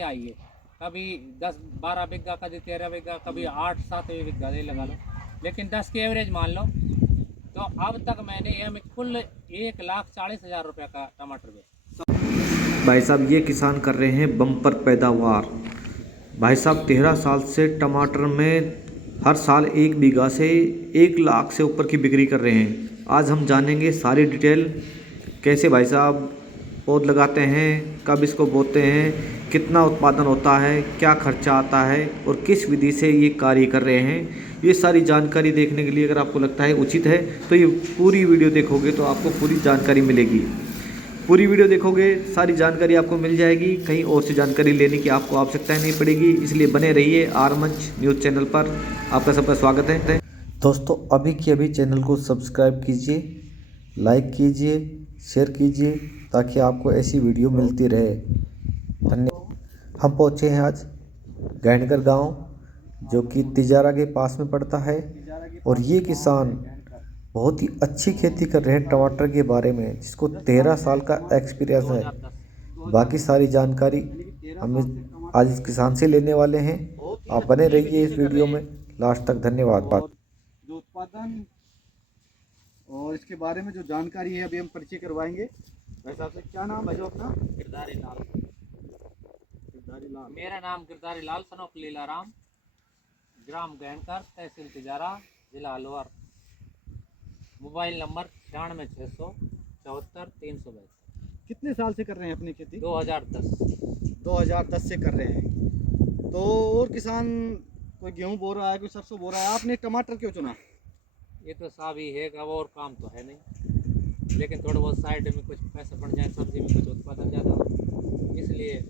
ही आई है, कभी 10-12 बीघा, कभी 13 बीघा, कभी 8-7 बीघा ये लगा लो, लेकिन 10 की एवरेज मान लो। तो अब तक मैंने ये में कुल 1,40,000 रुपये का टमाटर बेचा। भाई साहब ये किसान कर रहे हैं बम्पर पैदावार। भाई साहब 13 साल से टमाटर में हर साल 1 बीघा से 1 लाख से ऊपर की बिक्री कर रहे हैं। आज हम जानेंगे सारी डिटेल, कैसे भाई साहब पौध लगाते हैं, कब इसको बोते हैं, कितना उत्पादन होता है, क्या खर्चा आता है और किस विधि से ये कार्य कर रहे हैं। ये सारी जानकारी देखने के लिए अगर आपको लगता है उचित है तो ये पूरी वीडियो देखोगे तो आपको पूरी जानकारी मिलेगी। पूरी वीडियो देखोगे सारी जानकारी आपको मिल जाएगी, कहीं और से जानकारी लेने की आपको आवश्यकता नहीं पड़ेगी। इसलिए बने रहिए आर मंच न्यूज़ चैनल पर। आपका सबका स्वागत है दोस्तों। अभी के अभी चैनल को सब्सक्राइब कीजिए, लाइक कीजिए, शेयर कीजिए ताकि आपको ऐसी वीडियो मिलती रहे। धन्यवाद। हम पहुँचे हैं आज गैंडगर गाँव, जो कि तिजारा के पास में पड़ता है, और ये किसान बहुत ही अच्छी खेती कर रहे हैं टमाटर के बारे में, जिसको 13 साल का एक्सपीरियंस है। बाकी सारी जानकारी हम आज इस किसान से लेने वाले हैं। आप बने रहिए इस वीडियो में लास्ट तक। धन्यवाद। जो उत्पादन और इसके बारे में जो जानकारी है अभी हम परिचय करवाएंगे। भाई साहब से क्या नाम है जो अपना? गिरधारी लाल। मेरा नाम गिरधारी लाल सनोफ लीलाराम, ग्राम गैंडकर, तहसील तिजारा, जिला अलवर। Mobile number 96,674,372। कितने साल से कर रहे हैं अपनी खेती? 2010 से कर रहे हैं। तो और किसान कोई गेहूं बो रहा है, कोई सरसों बो रहा है, आपने टमाटर क्यों चुना? ये तो साहब ही है का, और काम तो है नहीं, लेकिन थोड़ा बहुत साइड में कुछ पैसा बन जाए, सब्जी में कुछ उत्पादन ज़्यादा हो, इसलिए।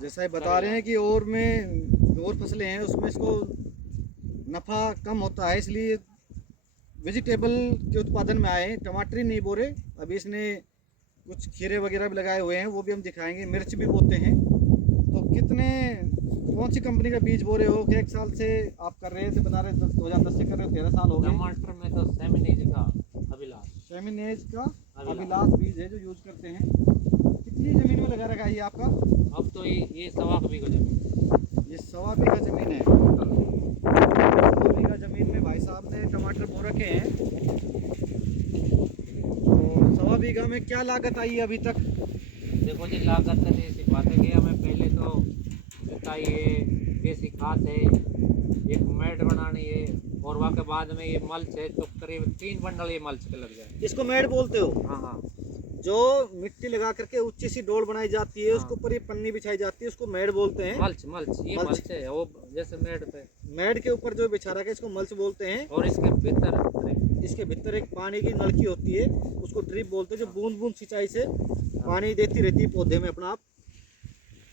जैसा ही बता रहे हैं कि और में और फसलें हैं उसमें इसको नफ़ा कम होता है, इसलिए वेजिटेबल के उत्पादन में आए। टमाटर ही नहीं बो रहे, अभी इसने कुछ खीरे वगैरह भी लगाए हुए हैं, वो भी हम दिखाएंगे। मिर्च भी बोते हैं। तो कौन सी कंपनी का बीज बो रहे हो? क्या 1 साल से आप कर रहे थे, बता रहे 2010 से कर रहे हो, 13 साल हो गए। टमाटर में तो सेमिनेज का अभिलाष बीज है जो यूज करते हैं। कितनी ज़मीन में लगा रखा है ये आपका? अब तो ये 1.25 बीघा जमीन। ये 1.25 बीघा ज़मीन है। 1.25 बीघा ज़मीन में भाई साहब ने टमाटर बो रखे हैं। तो 1.25 बीघा में क्या लागत आई है अभी तक? देखो जी, लागत तो ऐसी बात है कि हमें पहले तो जुताई है, देसी खाद है, एक मैट बनानी है, और वहाँ के बाद में ये मल्च है, तो करीब 3 बंडल ये मल्च के लग जाए। इसको मैट बोलते हो? हाँ हाँ। जो मिट्टी लगा करके ऊंची सी डोल बनाई जाती है, उसके ऊपर ये पन्नी बिछाई जाती है, उसको मैट बोलते हैं। मल्च ये मल्च है, वो जैसे मैट पे, मैट के ऊपर जो बिछा रखा है इसको मल्च बोलते हैं। और इसके भीतर एक पानी की नलकी होती है, उसको ड्रिप बोलते हैं, जो बूंद बूंद सिंचाई से पानी देती रहती है पौधे में अपना आप।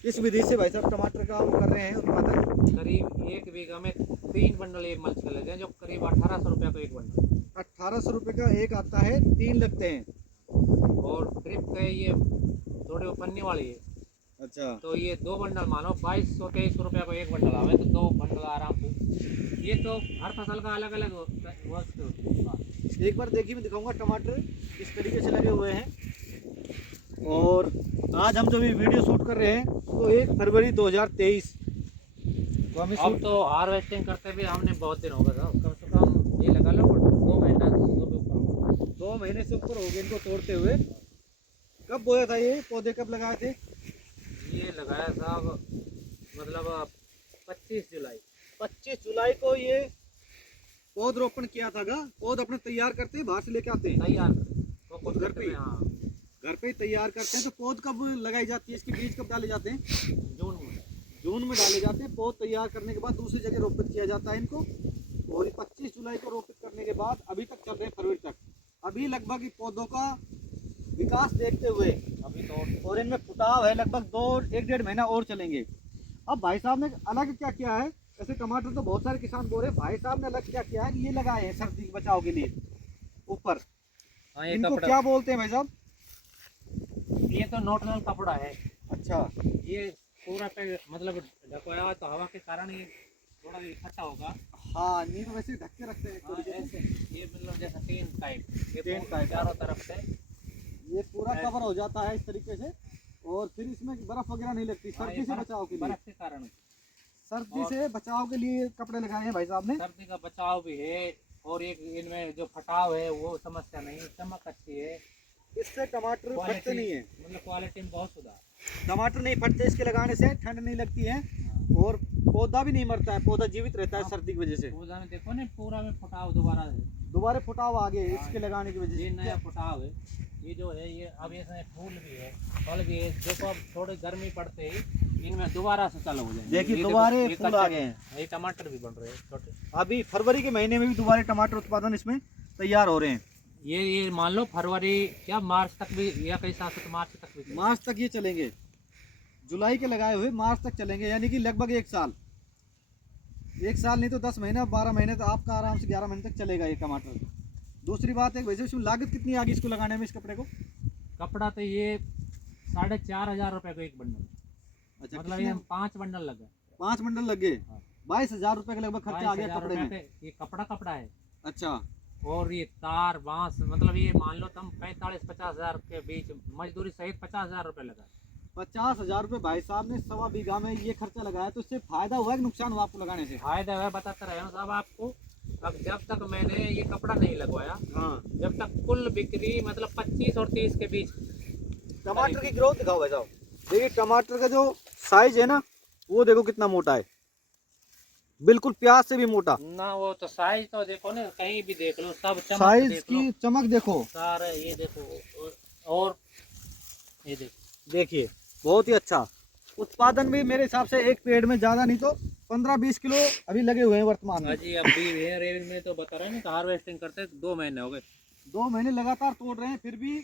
इस विधि से भाई साहब टमाटर का वो कर रहे हैं उत्पादन। करीब 1 बीघा में 3 बंडल ये मल्च के लगे हैं, जो करीब 1800 रुपये का एक बंडल। 1800 रुपये का एक आता है, 3 लगते हैं। और ड्रिप का ये थोड़ी पन्नी वाली है। अच्छा। तो ये 2 बंडल मानो 2200-2300 रुपये को एक बंडल आवे, तो 2 बंडल आराम से। ये तो हर फसल का अलग अलग वक्त होता है। एक बार देखिए, मैं दिखाऊंगा टमाटर किस तरीके से लगे हुए हैं। और आज हम जो भी वीडियो शूट कर रहे हैं तो 1 फरवरी 2023 तो हम अब तो हार्वेस्टिंग करते भी हमने बहुत दिन हो गए था, कम से कम ये लगा लो 2 महीना से ऊपर। 2 महीने से ऊपर हो गए इनको तोड़ते हुए। कब बोया था ये पौधे, कब लगाए थे? ये लगाया था मतलब 25 जुलाई। 25 जुलाई को ये पौध रोपण किया था। पौध अपने तैयार करते हैं, बाहर से लेके आते हैं? तैयार तो खुद घर पे? हाँ, घर पे ही तैयार करते हैं। तो पौध कब लगाई जाती है, इसके बीज कब डाले जाते हैं? जून में डाले जाते हैं। पौध तैयार करने के बाद दूसरी जगह रोपित किया जाता है इनको। और 25 जुलाई को रोपित करने के बाद अभी तक चल रहे हैं, फरवरी तक। अभी लगभग पौधों का विकास देखते हुए अभी तो, और इनमें फुटाव है, लगभग 1-1.5 महीना और चलेंगे। अब भाई साहब ने अलग क्या किया है? ऐसे टमाटर तो बहुत सारे किसान बोल रहे हैं, भाई साहब ने अलग क्या किया है कि ये लगाए हैं सर्दी के बचाव के लिए ऊपर। इनको क्या बोलते हैं भाई साहब? ये तो नॉर्मल कपड़ा है। अच्छा। ये पूरा पे मतलब ढकोया हुआ, तो हवा के कारण ये थोड़ा इकट्ठा होगा। हाँ, नहीं तो वैसे ढक के रखते हैं। हाँ, ऐसे ये मतलब जैसा टीन टाइप चारों तरफ से ये पूरा कवर हो जाता है इस तरीके से। और फिर इसमें बर्फ वगैरह नहीं लगती, हाँ, सर्दी ये से बर्फ बचाव के लिए। बर्फ के कारण सर्दी और- से बचाव के लिए कपड़े लगाए हैं भाई साहब ने। सर्दी का बचाव भी है और एक इनमें जो फटाव है वो समस्या नहीं, चमक अच्छी है, इससे टमाटर फटते क्वालिटी नहीं है, मतलब क्वालिटी में बहुत सुधार। टमाटर नहीं फटते इसके लगाने से, ठंड नहीं लगती है और पौधा भी नहीं मरता है, पौधा जीवित रहता है हाँ। सर्दी की वजह से। पौधा में देखो ना पूरा में फटाव दोबारा है, दोबारा फुटाव आ गए इसके लगाने की वजह ये से। नया फटाव है, ये जो है ये अब इसमें फूल भी है, फल भी है। देखो अब थोड़ी गर्मी पड़ते ही इनमें दोबारा से चालू हो जाएंगे। देखिए ये देखो, दोबारा ये फूल कच्चा- आ गए हैं। ये टमाटर भी बन रहे हैं छोटे। अभी फरवरी के महीने में भी दोबारा टमाटर उत्पादन इसमें तैयार हो रहे हैं। ये मान लो फरवरी या मार्च तक भी, या कई साल से मार्च तक भी चलेगा। मार्च तक ये चलेंगे, जुलाई के लगाए हुए मार्च तक चलेंगे, यानी कि लगभग 1 साल, 1 साल नहीं तो 10 महीना 12 महीने तो आपका आराम से 11 महीने तक चलेगा ये टमाटर। दूसरी बात है वैसे इसमें लागत कितनी आ गई इसको लगाने में, इस कपड़े को? कपड़ा तो ये 4,500 रुपये को एक बंडल, अच्छा, मतलब कितने? ये 5 बंडल लगे। 5 बंडल लग गए, हाँ। 22,000 रुपये का लगभग खर्चा आ गया 22,000 कपड़े रुपये में। पे ये कपड़ा है। अच्छा, और ये तार बांस, मतलब ये मान लो तुम 45-50 हजार के बीच मजदूरी सहित 50,000 रुपये लगा। 50,000 रुपये भाई साहब ने 1.25 बीघा में ये खर्चा लगाया, तो इससे फायदा हुआ है कि नुकसान हुआ आपको लगाने से? फायदा है, बताता रहे साहब आपको। अब जब तक मैंने ये कपड़ा नहीं लगवाया, हाँ, जब तक कुल बिक्री मतलब 25 और 30 के बीच। टमाटर की ग्रोथ दिखाओ भाई साहब। देखिए टमाटर का जो साइज है ना, वो देखो कितना मोटा है, बिल्कुल प्याज से भी मोटा। ना वो तो साइज तो देखो ना, कहीं भी देख लो, सब चमक साइज देख लो, की चमक देखो, सारे ये देखो, और ये देखो। देखिए बहुत ही अच्छा उत्पादन भी मेरे हिसाब से एक पेड़ में ज़्यादा नहीं तो 15-20 किलो अभी लगे हुए हैं वर्तमान में। अजी अब भी है रेल में, तो बता रहे हैं ना हार्वेस्टिंग करते 2 महीने हो गए। 2 महीने लगातार तोड़ रहे हैं, फिर भी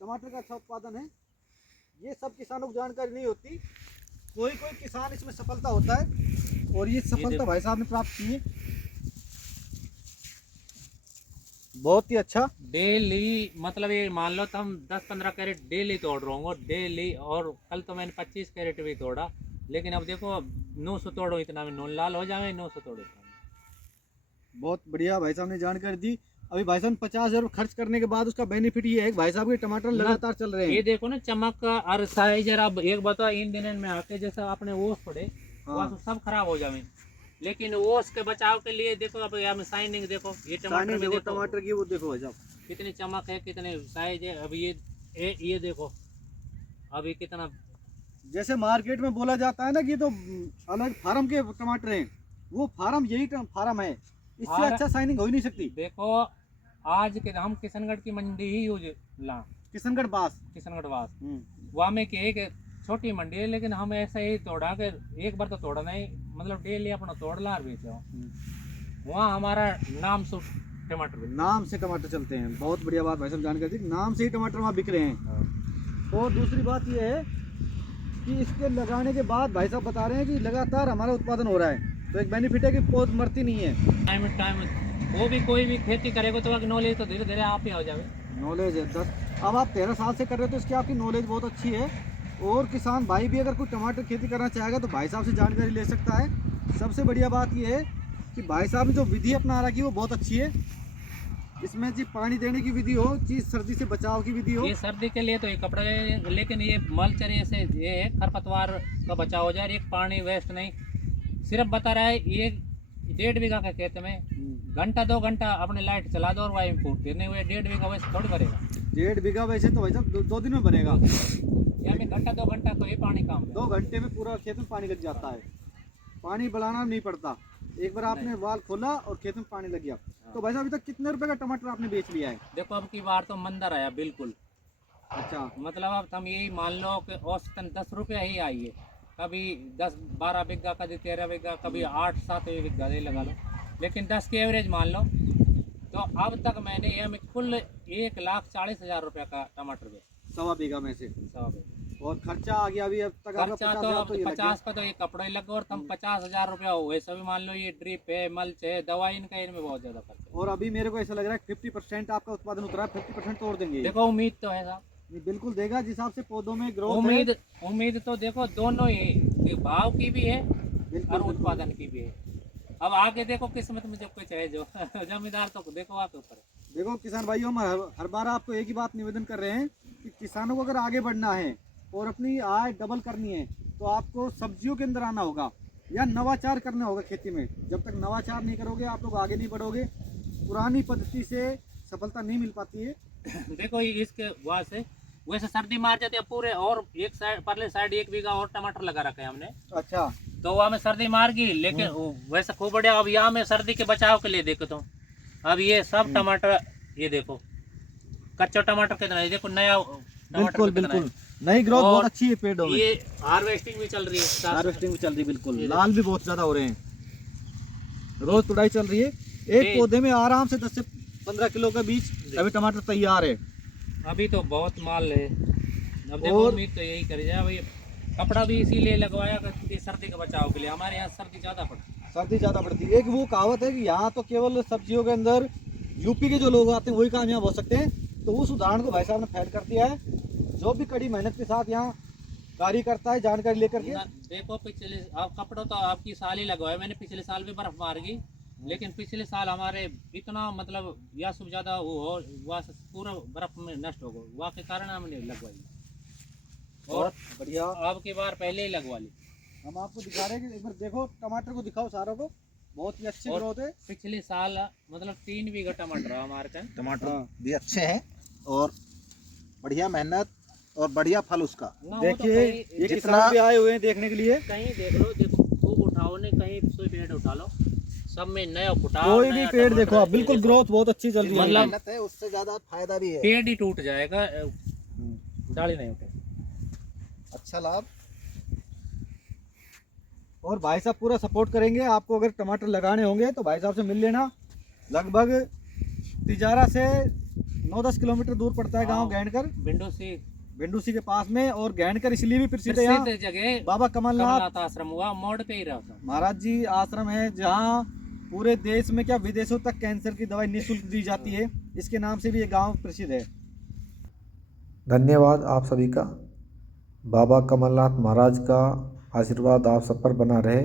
टमाटर का अच्छा उत्पादन है। ये सब किसानों को जानकारी नहीं होती, कोई कोई किसान इसमें सफलता होता है और ये सफलता देखो। भाई साहब ने प्राप्त की है। बहुत ही अच्छा। डेली मतलब ये मान लो तुम 10-15 कैरेट डेली तोड़ रहा हूँ डेली, और कल तो मैंने 25 कैरेट भी तोड़ा, लेकिन अब देखो 900 तोड़ो इतना में नून लाल हो जाए, 900 तोड़ो इतना में। बहुत बढ़िया भाई साहब ने जानकारी दी। अभी भाई साहब 50,000 खर्च करने के बाद उसका बेनिफिट ये है कि भाई साहब के टमाटर लगातार चल रहे ये हैं। देखो ना चमक और साइज। अब एक बताओ, इन दिनों में आके जैसा आपने ओस पड़े, हाँ। वो सब खराब हो जाए, लेकिन ओस के बचाव के लिए देखो अब यहाँ में शाइनिंग देखो, ये टमाटर साइनिंग में देखो देखो टमाटर की, वो देखो भाई साहब कितनी चमक है, कितने साइज है। अब ये देखो अभी कितना। जैसे मार्केट में बोला जाता है ना कि तो अलग फार्म के टमाटर हैं, वो फार्म यही फार्म है, इससे फार्म- अच्छा साइनिंग हो ही नहीं सकती। देखो आज के हम किशनगढ़ की मंडी ही यूज ला, किशनगढ़ बास। किशनगढ़ वास वहाँ में कि एक छोटी मंडी है, लेकिन हम ऐसा ही तोड़ा के एक बार तो तोड़ा नहीं, मतलब डेली अपना तोड़ ला और बेचो। वहाँ हमारा नाम से टमाटर बिकते नाम से टमाटर चलते हैं। बहुत बढ़िया बात भाई साहब जानकारी दी, नाम से ही टमाटर वहाँ बिक रहे हैं। हैं। और दूसरी बात ये है कि इसके लगाने के बाद भाई साहब बता रहे हैं कि लगातार हमारा उत्पादन हो रहा है, तो एक बेनिफिट है कि पौध मरती नहीं है। टाइम वो भी कोई भी खेती करेगा तो नॉलेज तो धीरे धीरे आप ही हो जाए। नॉलेज है 10, अब आप 13 साल से कर रहे हो तो इसकी आपकी नॉलेज बहुत अच्छी है। और किसान भाई भी अगर कोई टमाटर खेती करना चाहेगा तो भाई साहब से जानकारी ले सकता है। सबसे बढ़िया बात ये है कि भाई साहब ने जो विधि अपना रखी है वो बहुत अच्छी है। इसमें जी पानी देने की विधि हो, चीज सर्दी से बचाव की विधि हो। ये सर्दी के लिए तो ये कपड़े, लेकिन ये मलचरी से ये है खरपतवार का बचाव हो जाए, एक पानी वेस्ट नहीं। सिर्फ बता रहा है ये 1.5 बीघा के खेत में घंटा 2 घंटा अपने लाइट चला दो और वाई में फूट देने हुए 1.5 बीघा वैसे थोड़ी करेगा। 1.5 बीघा वैसे तो भाई साहब 2 दिन में बनेगा। यहाँ में घंटा 2 घंटा तो ये पानी काम है। 2 घंटे में पूरा खेत में पानी लग जाता है, पानी बढ़ाना नहीं पड़ता। एक बार आपने वाल खोला और खेत में पानी लग गया। तो भाई साहब अभी तक कितने रुपए का टमाटर आपने बेच लिया है? देखो अब की बार तो मंदर आया बिल्कुल, अच्छा, मतलब अब हम यही मान लो कि औसतन 10 रुपया ही आई है। कभी 10-12 बीघा, कभी 13 बीघा, कभी 8-7 बीघा दे लगा लो, लेकिन 10 की एवरेज मान लो। तो अब तक मैंने ये में कुल 1,40,000 रुपये का टमाटर बेचा, 1.25 बीघा में से। 100 और खर्चा आ गया अभी अब तक आपका खर्चा 50,000 तो तो ये लग गया। 50 का तो ये कपड़े लगे और तुम 50,000 रुपया हुए सभी मान लो। ये ड्रिप है, मल्च है, दवाई, इनका इनमें बहुत ज्यादा खर्चा। और अभी मेरे को ऐसा लग रहा है 50% आपका उत्पादन उतरा है, 50% तोड़ देंगे ये। देखो उम्मीद तो है साहब, ये बिल्कुल देगा जिस हिसाब से पौधों में ग्रोथ है। उम्मीद तो देखो दोनों ही, भाव की भी है बिल्कुल, और उत्पादन की भी है। अब आगे देखो किस्मत में जब कुछ है जो जमींदार तो देखो आपके ऊपर है। देखो किसान भाइयों, हम हर बार आपको एक ही बात निवेदन कर रहे हैं कि किसानों को अगर आगे बढ़ना है और अपनी आय डबल करनी है तो आपको सब्जियों के अंदर आना होगा या नवाचार करना होगा खेती में। जब तक नवाचार नहीं करोगे आप लोग आगे नहीं बढ़ोगे। पुरानी पद्धति से सफलता नहीं मिल पाती है। देखो ये इसके वहाँ से वैसे सर्दी मार जाती है पूरे, और एक साइड परले साइड 1 बीघा और टमाटर लगा रखे हैं हमने, अच्छा, तो वहाँ में सर्दी मार गई, लेकिन वैसे खूब बढ़िया। अब यहाँ में सर्दी के बचाव के लिए देखो तो अब ये सब टमाटर, ये देखो कच्चा टमाटर कितना है, देखो नया टमाटर बिल्कुल कितना है। बिल्कुल नई ग्रोथ और बहुत अच्छी है पेड़ों में। ये हार्वेस्टिंग भी चल रही है, हार्वेस्टिंग भी चल रही है, बिल्कुल लाल भी बहुत ज्यादा हो रहे हैं, रोज तुड़ाई चल रही है। एक पौधे में आराम से 10 से 15 किलो का बीज अभी टमाटर तैयार है। अभी तो बहुत माल है। अब देखो और उम्मीद तो यही करी जाए भाई, कपड़ा भी इसीलिए लगवाया कि सर्दी के बचाव के लिए। हमारे यहाँ सर्दी ज़्यादा पड़ती है। सर्दी ज़्यादा पड़ती है। एक वो कहावत है कि यहाँ तो केवल सब्जियों के अंदर यूपी के जो लोग आते हैं वही कामयाब हो सकते हैं, तो उस उदाहरण को भाई साहब ने फैल कर दिया है। जो भी कड़ी मेहनत के साथ यहाँ कार्य करता है जानकारी लेकर के। देखो पिछले अब कपड़ों तो आपकी साल ही लगवाया मैंने, पिछले साल भी बर्फ मार गई, लेकिन पिछले साल हमारे इतना मतलब या सब ज़्यादा हुआ पूरा बर्फ में नष्ट हो गया, वहाँ के कारण हमने लगवाई। और बढ़िया, अब की बार पहले ही लगवा ली। हम आपको दिखा रहे हैं कि एक बार देखो टमाटर को दिखाओ सारों को, बहुत ही अच्छी ग्रोथ है। पिछले साल मतलब 3 बीघा टमाटर हमारे का। टमाटर भी अच्छे हैं और बढ़िया मेहनत और बढ़िया फल उसका। देखिए ये किसान भी आए हुए हैं देखने के लिए। कहीं देख लो, देखो खूब उठाओ, ने कहीं कोई पेड़ उठा लो, सब में नया फुटा, कोई भी पेड़ देखो आप, बिल्कुल ग्रोथ बहुत अच्छी चल रही है। मतलब मेहनत है, उससे ज्यादा फायदा भी है। पेड़ ही टूट जाएगा, डाली नहीं उठे। अच्छा लाभ। और भाई साहब पूरा सपोर्ट करेंगे आपको। अगर टमाटर लगाने होंगे तो भाई साहब से मिल लेना। लगभग तिजारा से 9-10 किलोमीटर दूर पड़ता है गांव गैंडकर, भिंडूसी के पास में। और गैंडकर इसलिए भी प्रसिद्ध है, यहाँ जगह बाबा कमलनाथ आश्रम हुआ, मोड़ पे ही रहता महाराज जी आश्रम है, जहाँ पूरे देश में क्या विदेशों तक कैंसर की दवाई निःशुल्क दी जाती है। इसके नाम से भी ये गांव प्रसिद्ध है। धन्यवाद आप सभी का। बाबा कमलनाथ महाराज का आशीर्वाद आप सब पर बना रहे।